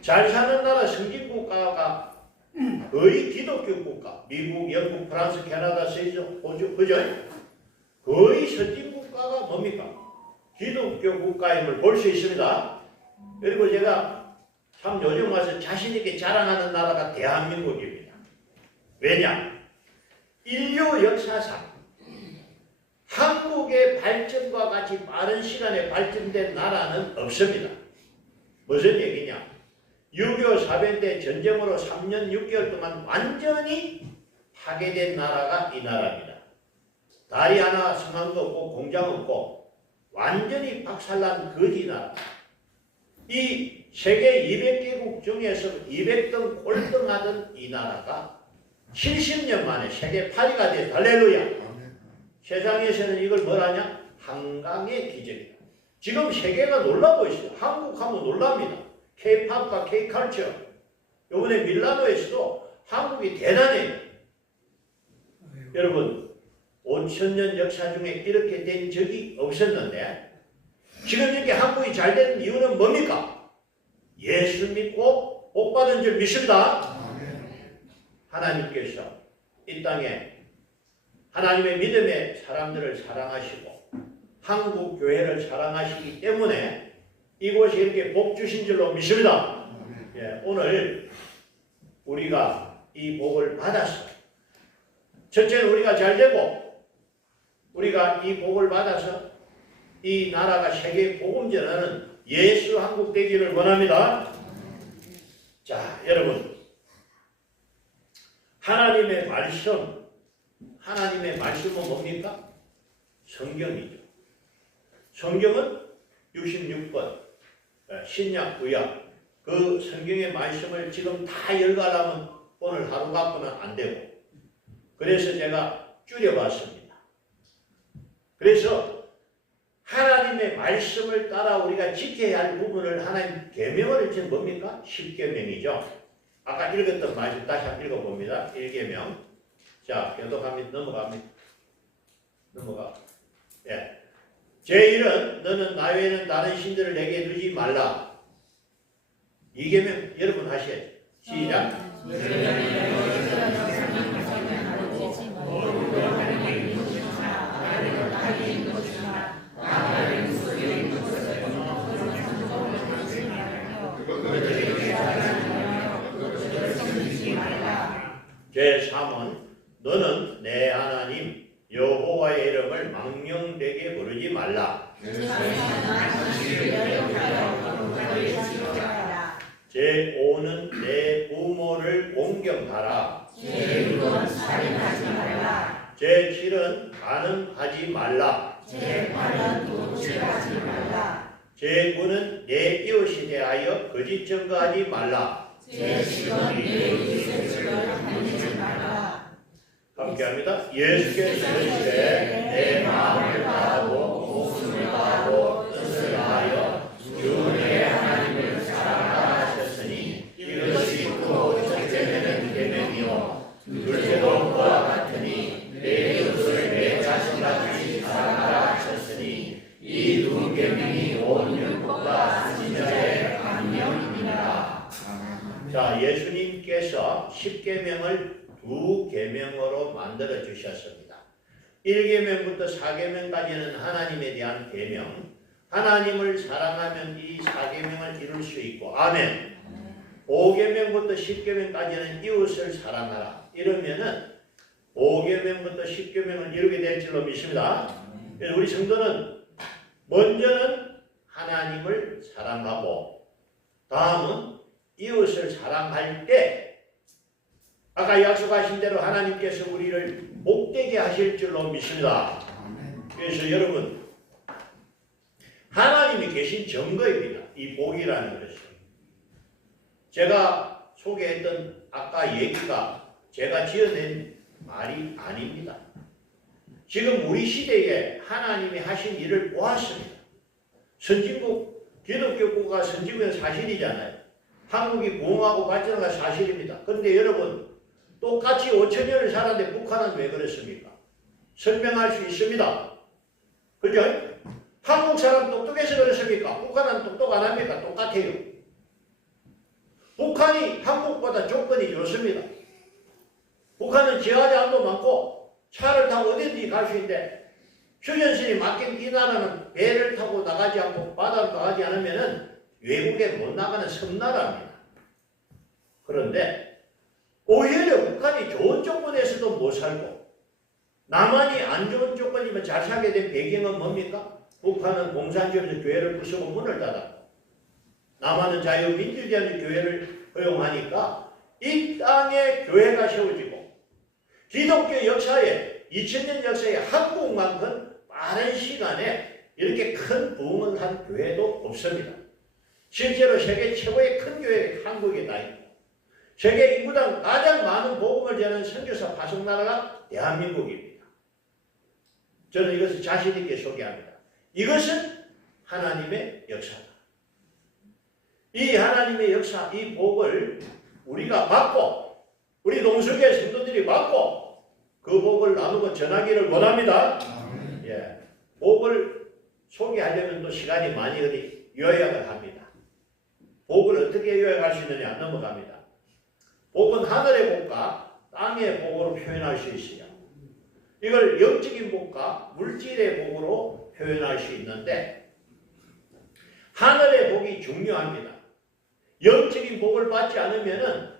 잘 사는 나라 선진국가가 거의 기독교 국가, 미국, 영국, 프랑스, 캐나다, 스위스, 호주, 그죠? 거의 선진국가가 뭡니까? 기독교 국가임을 볼 수 있습니다. 그리고 제가 참 요즘 와서 자신있게 자랑하는 나라가 대한민국입니다. 왜냐? 인류 역사상 한국의 발전과 같이 빠른 시간에 발전된 나라는 없습니다. 무슨 얘기냐? 6.25 사변 때 전쟁으로 3년 6개월 동안 완전히 파괴된 나라가 이 나라입니다. 다리 하나 성함도 없고 공장 없고 완전히 박살난 거지 나라. 이 세계 200개국 중에서 200등 꼴등하던 이 나라가 70년 만에 세계 8위가 돼서 할렐루야. 세상에서는 이걸 뭐라냐? 한강의 기적이다. 지금 세계가 놀라고 있어요. 한국하면 놀랍니다. K-팝과 K-컬처. 이번에 밀라노에서도 한국이 대단해요. 여러분 5,000년 역사 중에 이렇게 된 적이 없었는데 지금 이렇게 한국이 잘 되는 이유는 뭡니까? 예수 믿고 복 받은 줄 믿습니다. 하나님께서 이 땅에 하나님의 믿음의 사람들을 사랑하시고 한국 교회를 사랑하시기 때문에 이곳에 이렇게 복 주신 줄로 믿습니다. 예, 오늘 우리가 이 복을 받아서 첫째는 우리가 잘 되고 우리가 이 복을 받아서 이 나라가 세계 복음 전하는 예수 한국 되기를 원합니다. 자, 여러분 하나님의 말씀은 뭡니까? 성경이죠. 성경은 66권 신약 구약 그 성경의 말씀을 지금 다 열거하려면 오늘 하루 갖고는 안 되고 그래서 제가 줄여봤습니다. 그래서 하나님의 말씀을 따라 우리가 지켜야 할 부분을 하나님 계명을 지금 뭡니까? 10계명이죠. 아까 읽었던 말씀 다시 한번 읽어봅니다. 1계명. 자, 교독합니다. 넘어가. 예. 제1은 너는 나 외에는 다른 신들을 내게 두지 말라. 2계명 여러분 하셔야죠. 시작. 제3은 너는 내 하나님 여호와의 이름을 망령되게 부르지 말라. 제5는 내 부모를 공경하라. 제7은 간음하지 말라. 제9는 내 이웃에 대하여 거짓 증거하지 말라. 함께합니다. 예수께서 이르시되 내 마음을 다하고 목숨을 다하고 뜻을 다하여 주 내 하나님을 사랑하라 하셨으니 이것이 또 첫째는 계명이요 둘째도 그와 같으니 내 이웃을 내 자신같이 사랑하라 하셨으니 이 두 계명이 온 율법과 선지자의 강령입니다. 자, 예수님께서 10계명을 두 계명으로 만들어 주셨습니다. 1계명부터 4계명까지는 하나님에 대한 계명, 하나님을 사랑하면 이 4계명을 이룰 수 있고, 아멘. 5계명부터 10계명까지는 이웃을 사랑하라. 이러면은 5계명부터 10계명을 이루게 될 줄로 믿습니다. 그래서 우리 성도는 먼저는 하나님을 사랑하고, 다음은 이웃을 사랑할 때 아까 약속하신 대로 하나님께서 우리를 복되게 하실 줄로 믿습니다. 그래서 여러분 하나님이 계신 증거입니다. 이 복이라는 것은. 제가 소개했던 아까 얘기가 제가 지어낸 말이 아닙니다. 지금 우리 시대에 하나님이 하신 일을 보았습니다. 선진국, 기독교국가 선진국은 사실이잖아요. 한국이 부흥하고 발전한 건 사실입니다. 그런데 여러분 똑같이 5,000년을 살았는데 북한은 왜 그렇습니까? 설명할 수 있습니다. 그죠? 한국 사람 똑똑해서 그렇습니까? 북한은 똑똑 안 합니까? 똑같아요. 북한이 한국보다 조건이 좋습니다. 북한은 지하장도 많고 차를 타고 어디든지 갈 수 있는데 휴전선이 막힌 이 나라는 배를 타고 나가지 않고 바다로 나가지 않으면 외국에 못 나가는 섬나라입니다. 그런데 오히려 북한이 좋은 조건에서도 못 살고 남한이 안 좋은 조건이면 잘 살게 된 배경은 뭡니까? 북한은 공산주의에서 교회를 부수고 문을 닫았고 남한은 자유민주주의 교회를 허용하니까 이 땅에 교회가 세워지고 기독교 역사에 2000년 역사에 한국만큼 빠른 시간에 이렇게 큰 부흥을 한 교회도 없습니다. 실제로 세계 최고의 큰 교회 한국에 나 있고 세계 인구당 가장 많은 복음을 전하는 선교사 파송나라가 대한민국입니다. 저는 이것을 자신 있게 소개합니다. 이것은 하나님의 역사다. 이 하나님의 역사, 이 복을 우리가 받고 우리 농수교의 성도들이 받고 그 복을 나누고 전하기를 원합니다. 예, 복을 소개하려면 또 시간이 많이 요약을 합니다. 복을 어떻게 요약할 수 있느냐 넘어갑니다. 복은 하늘의 복과 땅의 복으로 표현할 수 있어요. 이걸 영적인 복과 물질의 복으로 표현할 수 있는데 하늘의 복이 중요합니다. 영적인 복을 받지 않으면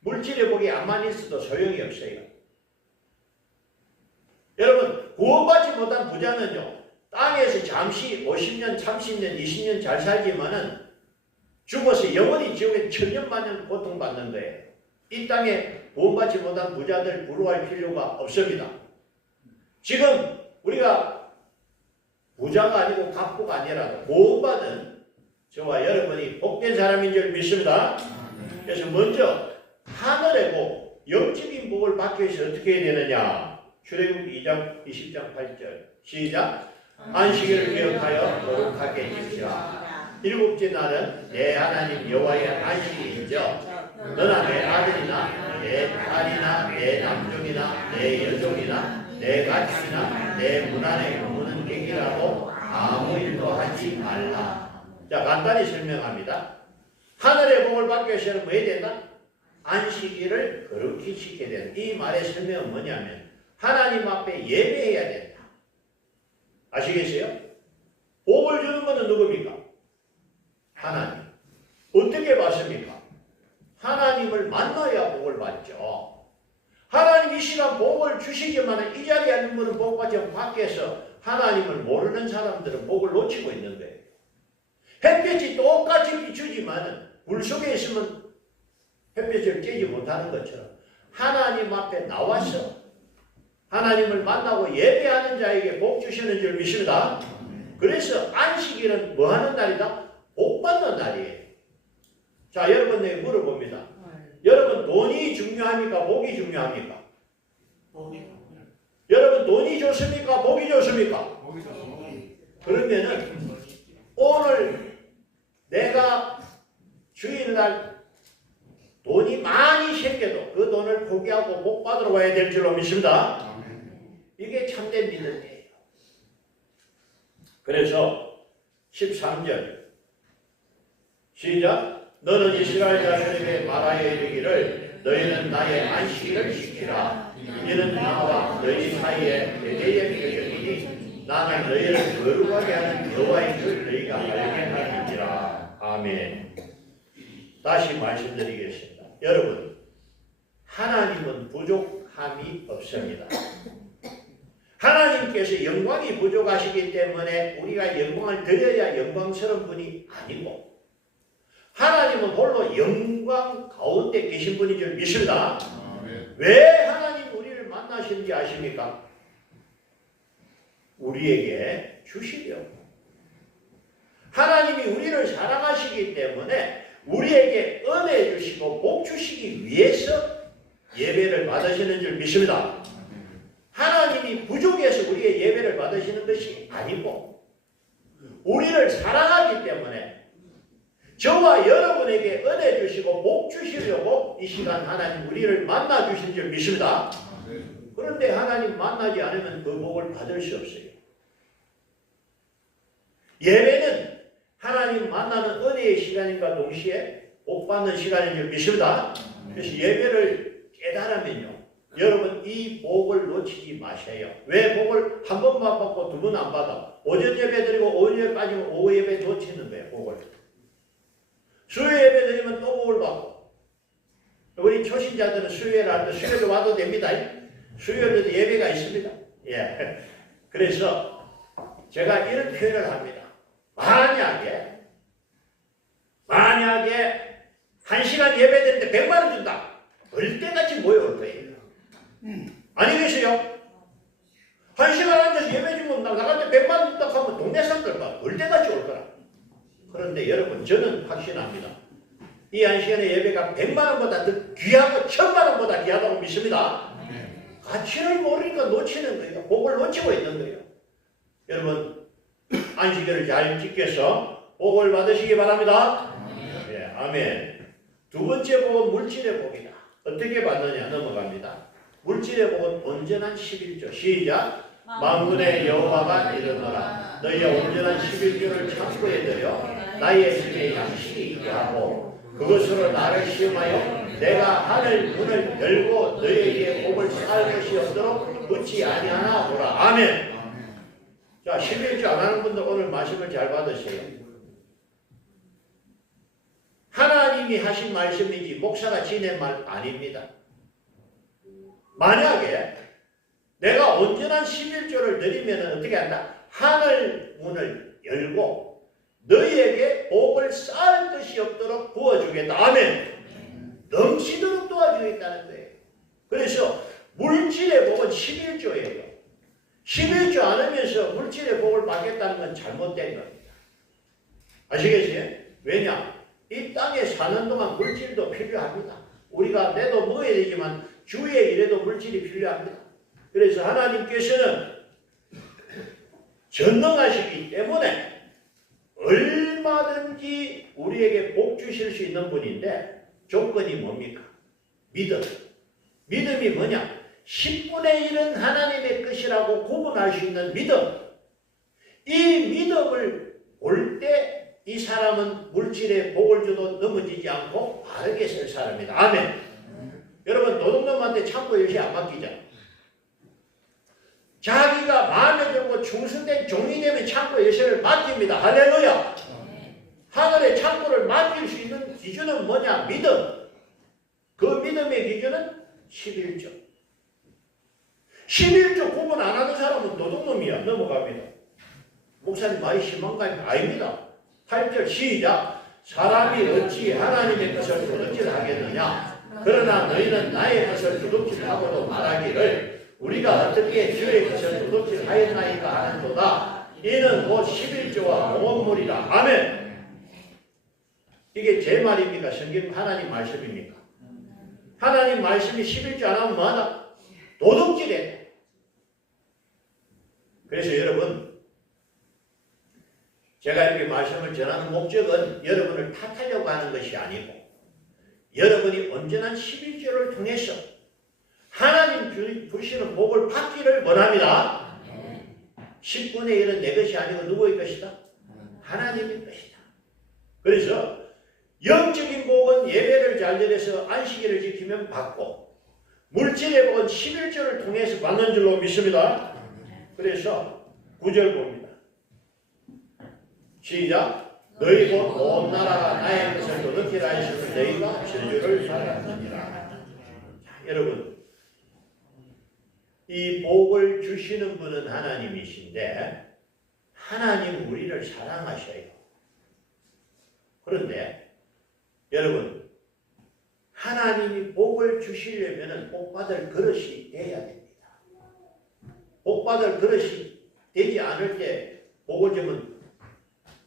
물질의 복이 암만 있어도 소용이 없어요. 여러분 구원받지 못한 부자는요 땅에서 잠시 50년, 30년, 20년 잘 살지만은 죽어서 영원히 지옥에 천년만년 고통받는 거예요. 이 땅에 구원받지 못한 부자들 부러워할 필요가 없습니다. 지금 우리가 부자가 아니고 갑부가 아니라도 구원받은 저와 여러분이 복된 사람인 줄 믿습니다. 그래서 먼저 하늘의 복, 영적인 복을 받기 위해서 어떻게 해야 되느냐. 출애굽기 2장 20장 8절 시작. 안식일을 기억하여 거룩하게 지키라. 일곱째 날은 내 하나님 여호와의 안식일이죠. 너나 내 아들이나 내 딸이나 내 남종이나 내 여종이나 내 가축이나 내 문 안에 거무는 객이라도 아무 일도 하지 말라. 자, 간단히 설명합니다. 하늘의 복을 받기 위해서는 뭐 해야 된다? 안식일을 거룩히 지켜야 된다. 이 말의 설명은 뭐냐면 하나님 앞에 예배해야 된다. 아시겠어요? 복을 주는 것은 누굽니까? 하나님. 어떻게 받습니까? 하나님을 만나야 복을 받죠. 하나님 이 시간 복을 주시지만 이 자리에 앉은 분은 복 받지 않고 밖에서 하나님을 모르는 사람들은 복을 놓치고 있는 거예요. 햇빛이 똑같이 비추지만 물 속에 있으면 햇빛을 쬐지 못하는 것처럼 하나님 앞에 나와서 하나님을 만나고 예배하는 자에게 복 주시는 줄 믿습니다. 그래서 안식일은 뭐 하는 날이다? 복 받는 날이에요. 자, 여러분에게 물어봅니다. 여러분 돈이 중요합니까? 복이 중요합니까? 여러분 돈이 좋습니까? 복이 좋습니까? 그러면은 오늘 내가 주일날 돈이 많이 생겨도 그 돈을 포기하고 복 받으러 와야 될 줄로 믿습니다. 이게 참된 믿음이에요. 그래서 13절 시작. 너는 이스라엘 자손에게 말하여 이르기를 너희는 나의 안식일을 지키라. 이는 나와 너희 사이에 대대의 표적이니 나는 너희를 거룩하게 하는 여호와인 줄 너희가 알게 하리니라. 아멘. 다시 말씀드리겠습니다. 여러분, 하나님은 부족함이 없습니다. 하나님께서 영광이 부족하시기 때문에 우리가 영광을 드려야 영광스러운 분이 아니고 하나님은 홀로 영광 가운데 계신 분인 줄 믿습니다. 왜 하나님 우리를 만나시는지 아십니까? 우리에게 주시려고. 하나님이 우리를 사랑하시기 때문에 우리에게 은혜 주시고 복 주시기 위해서 예배를 받으시는 줄 믿습니다. 하나님이 부족해서 우리의 예배를 받으시는 것이 아니고 우리를 사랑하기 때문에 저와 여러분에게 은혜 주시고 복 주시려고 이 시간 하나님 우리를 만나 주신 줄 믿습니다. 그런데 하나님 만나지 않으면 그 복을 받을 수 없어요. 예배는 하나님 만나는 은혜의 시간인가 동시에 복 받는 시간인 줄 믿습니다. 그래서 예배를 깨달으면요. 여러분 이 복을 놓치지 마세요. 왜 복을 한 번만 받고 두 번 안 받아? 오전 예배 드리고 오후 예배 빠지면 오후 예배 놓치는 거예요. 복을. 수요 예배 드리면 또 복을 받고. 우리 초신자들은 수요일 할 때 수요일로 와도 됩니다. 수요일에도 예배가 있습니다. 예. 그래서 제가 이런 표현을 합니다. 만약에 1시간 예배 드리는데 100만 원 준다. 벌떼같이 모여올 거예요. 아니겠어요? 1시간 앉아서 예배 주면 나갈 때 100만 원 준다 하면 동네 사람들 봐. 벌떼같이 올 거라. 그런데 여러분 저는 확신합니다. 이 1시간의 예배가 100만 원보다 더 귀하고 1000만 원보다 귀하다고 믿습니다. 가치를 모르니까 놓치는 거예요. 복을 놓치고 있는 거예요. 여러분 안식일을 잘 지켜서 복을 받으시기 바랍니다. 예, 아멘. 두 번째 복은 물질의 복이다. 어떻게 받느냐 넘어갑니다. 물질의 복은 온전한 11조. 시작. 만군의 여호와가 이르노라. 너희의 온전한 11조를 창고에 들여 나의 집에 양식이 있게 하고 그것으로 나를 시험하여 내가 하늘 문을 열고 너희에게 복을 쌓을 것이 없도록 붙지 아니하나 보라. 아멘. 자, 11조 안 하는 분들 오늘 말씀을 잘 받으세요. 하나님이 하신 말씀이지 목사가 지낸 말 아닙니다. 만약에 내가 온전한 11조를 드리면 어떻게 한다? 하늘 문을 열고 너희에게 복을 쌓을 것이 없도록 부어주겠다. 아멘. 넘치도록 도와주겠다는 거예요. 그래서 물질의 복은 11조예요. 11조 안 하면서 물질의 복을 받겠다는 건 잘못된 겁니다. 아시겠어요? 왜냐? 이 땅에 사는 동안 물질도 필요합니다. 우리가 내도 먹어야 되지만 주의 일에도 물질이 필요합니다. 그래서 하나님께서는 전능하시기 때문에 얼마든지 우리에게 복 주실 수 있는 분인데 조건이 뭡니까? 믿음. 믿음이 뭐냐? 10분의 1은 하나님의 것이라고 구분할 수 있는 믿음. 이 믿음을 볼 때 이 사람은 물질의 복을 줘도 넘어지지 않고 바르게 설 사람이다. 아멘. 여러분 도둑놈한테 창고 열쇠 안 맡기잖아. 자기가 마음에 들고 충성된 종이 되면 창고 열쇠를 맡깁니다. 할렐루야. 하늘의 창고를 맡길 수 있는 기준은 뭐냐? 믿음. 그 믿음의 기준은 11조. 11조 구분 안 하는 사람은 도둑놈이야. 넘어갑니다. 목사님 많이 심한가요? 아닙니다. 8절 시작. 사람이 어찌 하나님의 것을 도둑질하겠느냐? 그러나 너희는 나의 것을 도둑질하고도 말하기를 우리가 어떻게 주의 것을 도둑질하였나이까 하는도다. 이는 곧 11조와 공헌물이라. 아멘. 이게 제 말입니까? 성경 하나님 말씀입니까? 하나님 말씀이 11조 안 하면 뭐하나? 도둑질해. 그래서 여러분 제가 이렇게 말씀을 전하는 목적은 여러분을 탓하려고 하는 것이 아니고 여러분이 온전한 11조를 통해서 하나님 주시는 복을 받기를 원합니다. 10분의 1은 내 것이 아니고 누구의 것이다? 하나님의 것이다. 그래서 영적인 복은 예배를 잘 드려서 안식일을 지키면 받고 물질의 복은 11조를 통해서 받는 줄로 믿습니다. 그래서 9절 봅니다. 시작. 너희 곧 온 나라가 나의 것을 도둑질하 하였으면 너희가 저주를 받았느니라. 여러분 이 복을 주시는 분은 하나님이신데 하나님 우리를 사랑하셔요. 그런데 여러분 하나님이 복을 주시려면 복받을 그릇이 돼야 됩니다. 복받을 그릇이 되지 않을 때 복을 주면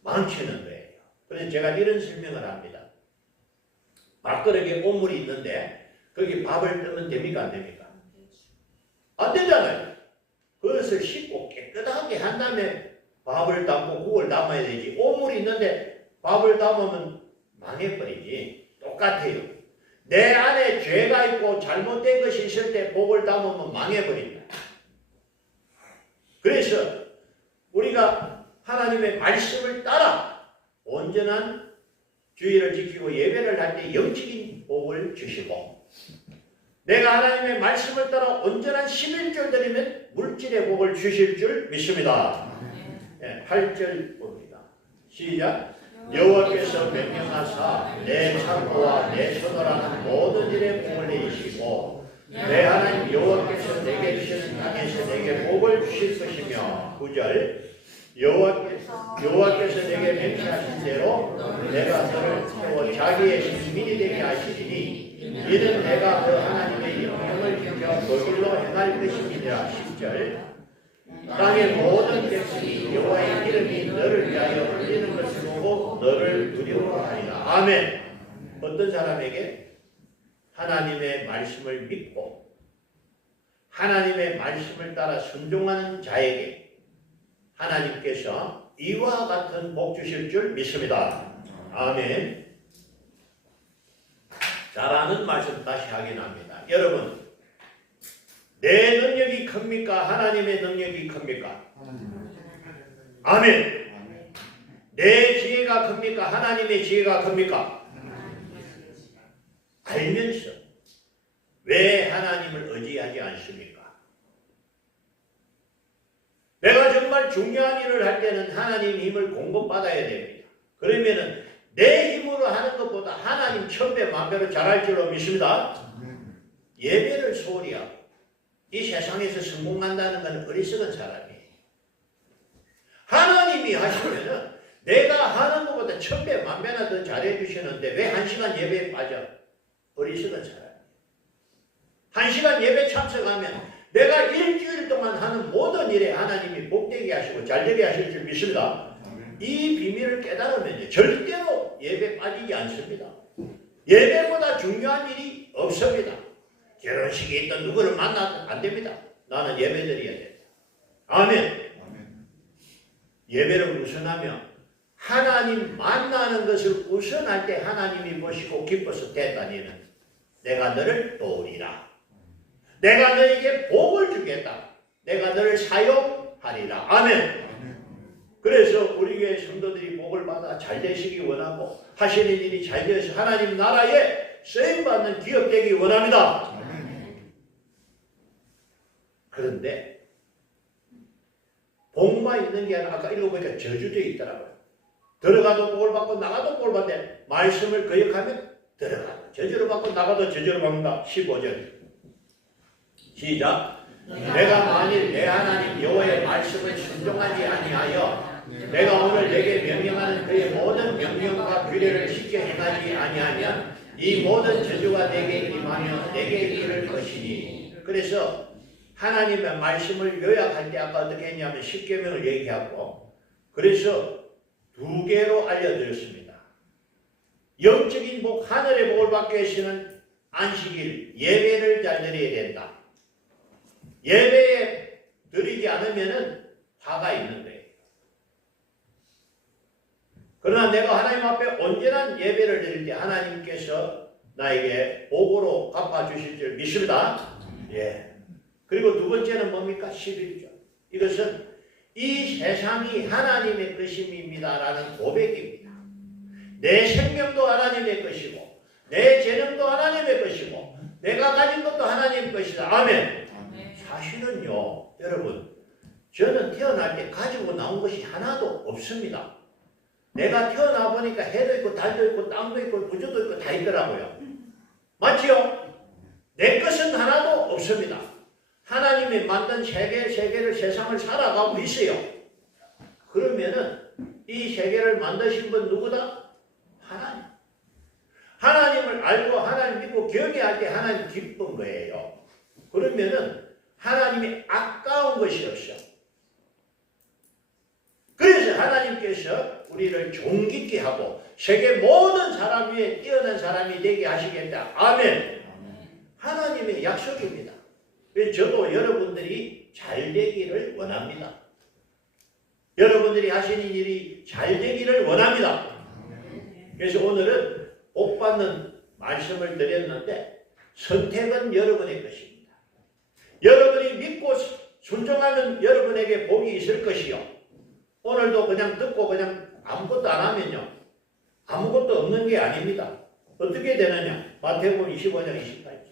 망치는 거예요. 그래서 제가 이런 설명을 합니다. 밥그릇에 오물이 있는데 거기 밥을 뜨면 됩니까? 안 됩니까? 안 되잖아요. 그것을 씻고 깨끗하게 한 다음에 밥을 담고 국을 담아야 되지. 오물이 있는데 밥을 담으면 망해버리지. 똑같아요. 내 안에 죄가 있고 잘못된 것이 있을 때 복을 담으면 망해버린다. 그래서 우리가 하나님의 말씀을 따라 온전한 주의를 지키고 예배를 할 때 영적인 복을 주시고 내가 하나님의 말씀을 따라 온전한 11절 드리면 물질의 복을 주실 줄 믿습니다. 8절 봅니다. 시작. 여호와께서 명령하사 내 창고와 내 손으로는 모든 일에 복을 내리시고 내 하나님 여호와께서 내게 주시는 땅에서 내게 복을 주실 것이며 9절 여호와께서 내게 맹세하신 대로 내가 너를 태워 자기의 시민이 되게 하시리니 이는 내가 그 하나님의 영광을 지켜 너희로 행할 것입니다. 10절 땅의 모든 백성이 여호와의 이름이 너를 위하여 불리는 것을 보고 너를 두려워하리라. 아멘. 어떤 사람에게 하나님의 말씀을 믿고 하나님의 말씀을 따라 순종하는 자에게 하나님께서 이와 같은 복 주실 줄 믿습니다. 아멘. 잘하는 말씀 다시 확인합니다. 여러분, 내 능력이 큽니까? 하나님의 능력이 큽니까? 아멘. 내 지혜가 큽니까? 하나님의 지혜가 큽니까? 알면서 왜 하나님을 의지하지 않습니까? 내가 정말 중요한 일을 할 때는 하나님 힘을 공급받아야 됩니다. 그러면은 내 힘으로 하는 것보다 하나님 천배 만배로 잘할 줄로 믿습니다. 예배를 소홀히 하고 이 세상에서 성공한다는 것은 어리석은 사람이에요. 하나님이 하시면은 내가 하는 것보다 천배 만배나 더 잘해 주시는데 왜 1시간 예배에 빠져? 어리석은 사람이에요. 1시간 예배 참석하면 내가 일주일 동안 하는 모든 일에 하나님이 복되게 하시고 잘되게 하실 줄 믿습니다. 이 비밀을 깨달으면 절대로 예배 빠지지 않습니다. 예배보다 중요한 일이 없습니다. 결혼식에 있던 누구를 만나도 안 됩니다. 나는 예배 드려야 된다. 아멘. 예배를 우선하며 하나님 만나는 것을 우선할 때 하나님이 보시고 기뻐서 됐다. 너는 내가 너를 도우리라. 내가 너에게 복을 주겠다. 내가 너를 사용하리라. 아멘. 그래서 우리 교회 성도들이 복을 받아 잘 되시기 원하고 하시는 일이 잘 되어서 하나님 나라에 쓰임받는 기업 되기 원합니다. 그런데 복만 있는 게 아니라 아까 읽어보니까 저주도 있더라고요. 들어가도 복을 받고 나가도 복을 받는데 말씀을 거역하면 들어가고 저주를 받고 나가도 저주를 받는다. 15절 시작. 내가 만일 내 하나님 여호와의 말씀을 순종하지 아니하여 내가 오늘 내게 명령하는 그의 모든 명령과 규례를 지켜 행하지 아니하면 이 모든 저주가 내게 임하며 내게 이를 것이니. 그래서 하나님의 말씀을 요약할 때 아까 어떻게 했냐면 10계명을 얘기하고 그래서 2개로 알려드렸습니다. 영적인 복, 하늘의 복을 받기 위해서는 안식일, 예배를 잘 드려야 된다. 예배에 드리지 않으면 화가 있는 거예요. 그러나 내가 하나님 앞에 온전한 예배를 드릴 때 하나님께서 나에게 복으로 갚아주실 줄 믿습니다. 예. 그리고 두 번째는 뭡니까? 11조. 이것은 이 세상이 하나님의 것임입니다라는 고백입니다. 내 생명도 하나님의 것이고 내 재능도 하나님의 것이고 내가 가진 것도 하나님의 것이다. 아멘. 사실은요, 여러분, 저는 태어날 때 가지고 나온 것이 하나도 없습니다. 내가 태어나 보니까 해도 있고 달도 있고 땅도 있고 구조도 있고 다 있더라고요. 맞지요? 내 것은 하나도 없습니다. 하나님이 만든 세계를 세상을 살아가고 있어요. 그러면은 이 세계를 만드신 분 누구다? 하나님. 하나님을 알고 하나님 믿고 경외할 때 하나님 기쁜 거예요. 그러면은 하나님이 아까운 것이 없어. 그래서 하나님께서 우리를 존귀케 하고 세계 모든 사람 위에 뛰어난 사람이 되게 하시겠다. 아멘. 하나님의 약속입니다. 저도 여러분들이 잘 되기를 원합니다. 여러분들이 하시는 일이 잘 되기를 원합니다. 그래서 오늘은 복 받는 말씀을 드렸는데 선택은 여러분의 것입니다. 여러분이 믿고 순종하면 여러분에게 복이 있을 것이요. 오늘도 그냥 듣고 그냥 아무것도 안 하면요. 아무것도 없는 게 아닙니다. 어떻게 되느냐? 마태복음 25장 28절.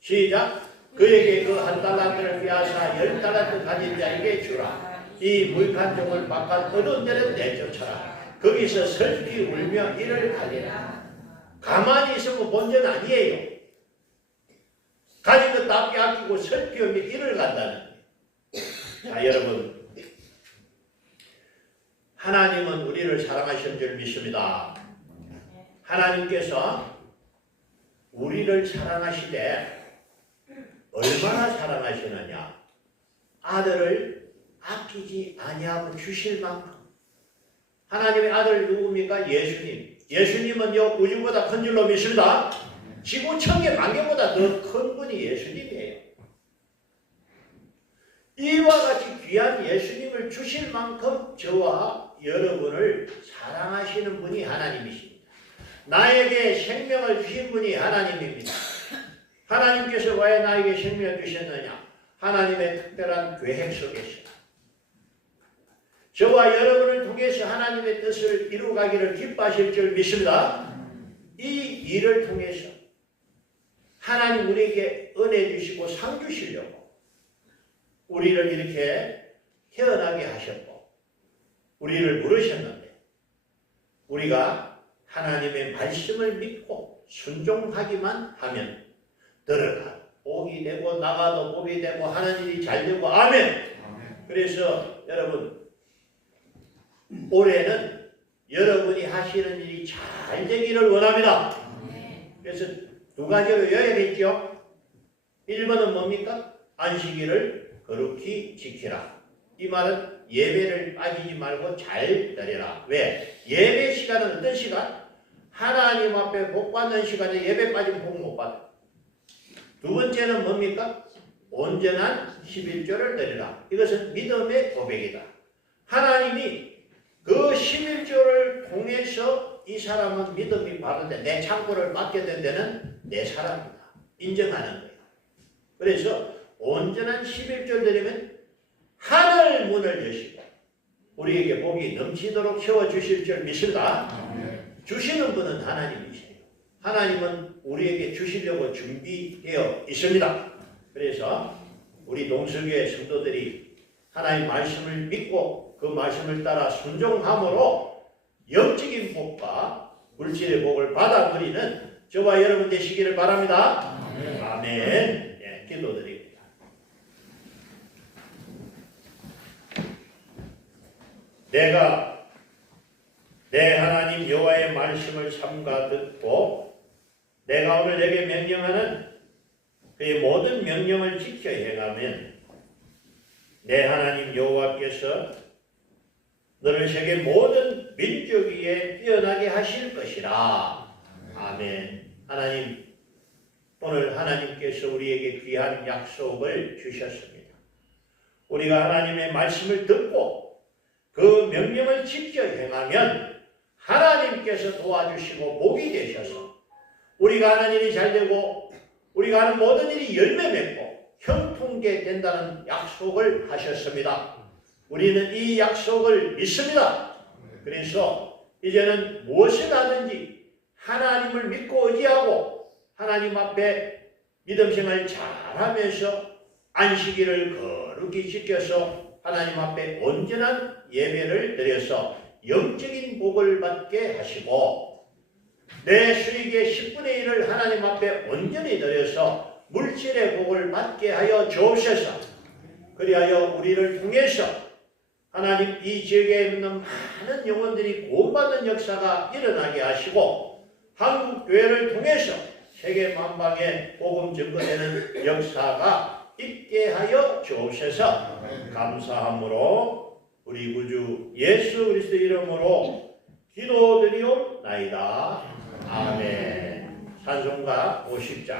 시작. 그에게 그 한 달란트를 빼앗아 10달란트 가진 자에게 주라. 이 무익한 종을 바깥 어두운 데는 내쫓아라. 거기서 슬피 울며 이를 갈리라. 가만히 있으면 본전 아니에요. 가진 것 다 빼앗기고 슬피 울며 이를 간다는 거예요. 자, 여러분, 하나님은 우리를 사랑하시는 줄 믿습니다. 하나님께서 우리를 사랑하시되 얼마나 사랑하시느냐? 아들을 아끼지 아니하고 주실 만큼. 하나님의 아들 누굽니까? 예수님. 예수님은요, 우주보다 큰 줄로 믿습니다. 지구 천개 만개보다 더 큰 분이 예수님이에요. 이와 같이 귀한 예수님을 주실 만큼 저와 여러분을 사랑하시는 분이 하나님이십니다. 나에게 생명을 주신 분이 하나님입니다. 하나님께서 왜 나에게 생명을 주셨느냐? 하나님의 특별한 계획 속에서 저와 여러분을 통해서 하나님의 뜻을 이루가기를 기뻐하실 줄 믿습니다. 이 일을 통해서 하나님 우리에게 은혜 주시고 상 주시려고 우리를 이렇게 태어나게 하셨고 우리를 부르셨는데 우리가 하나님의 말씀을 믿고 순종하기만 하면 들어가 복이 되고 나가도 복이 되고 하는 일이 잘 되고 아멘. 그래서 여러분 올해는 여러분이 하시는 일이 잘 되기를 원합니다. 그래서 두 가지로 요약했죠. 1번은 뭡니까? 안식일을 거룩히 지키라. 이 말은 예배를 빠지지 말고 잘 드려라. 왜? 예배 시간은 어떤 시간? 하나님 앞에 복 받는 시간에 예배 빠지면 복 못 받아. 두 번째는 뭡니까? 온전한 11조를 드리라. 이것은 믿음의 고백이다. 하나님이 그 11조를 통해서 이 사람은 믿음이 바른데 내 창고를 맡게 된 데는 내 사람이다. 인정하는 거예요. 그래서 온전한 11조를 드리면 하늘 문을 여시고 우리에게 복이 넘치도록 채워주실 줄 믿습니다. 주시는 분은 하나님이세요. 하나님은 우리에게 주시려고 준비되어 있습니다. 그래서 우리 동서교회 성도들이 하나님 말씀을 믿고 그 말씀을 따라 순종함으로 영적인 복과 물질의 복을 받아 누리는 저와 여러분 되시기를 바랍니다. 아멘. 네, 기도드립니다. 내가 내 하나님 여호와의 말씀을 삼가 듣고 내가 오늘 내게 명령하는 그의 모든 명령을 지켜 행하면 내 하나님 여호와께서 너를 세계 모든 민족 위에 뛰어나게 하실 것이라. 아멘. 하나님, 오늘 하나님께서 우리에게 귀한 약속을 주셨습니다. 우리가 하나님의 말씀을 듣고 그 명령을 지켜 행하면 하나님께서 도와주시고 복이 되셔서 우리가 하는 일이 잘 되고 우리가 하는 모든 일이 열매 맺고 형통케 된다는 약속을 하셨습니다. 우리는 이 약속을 믿습니다. 그래서 이제는 무엇을 하든지 하나님을 믿고 의지하고 하나님 앞에 믿음 생활 잘하면서 안식일을 거룩히 지켜서 하나님 앞에 온전한 예배를 드려서 영적인 복을 받게 하시고 내 수익의 10분의 1을 하나님 앞에 온전히 드려서 물질의 복을 받게 하여 주옵소서. 그리하여 우리를 통해서 하나님 이 지역에 있는 많은 영혼들이 구원받는 역사가 일어나게 하시고 한국 교회를 통해서 세계 만방에 복음 증거되는 역사가 있게 하여 주옵소서. 감사함으로 우리 구주 예수 그리스도 이름으로 기도드리옵나이다. 아멘. 찬송가 50장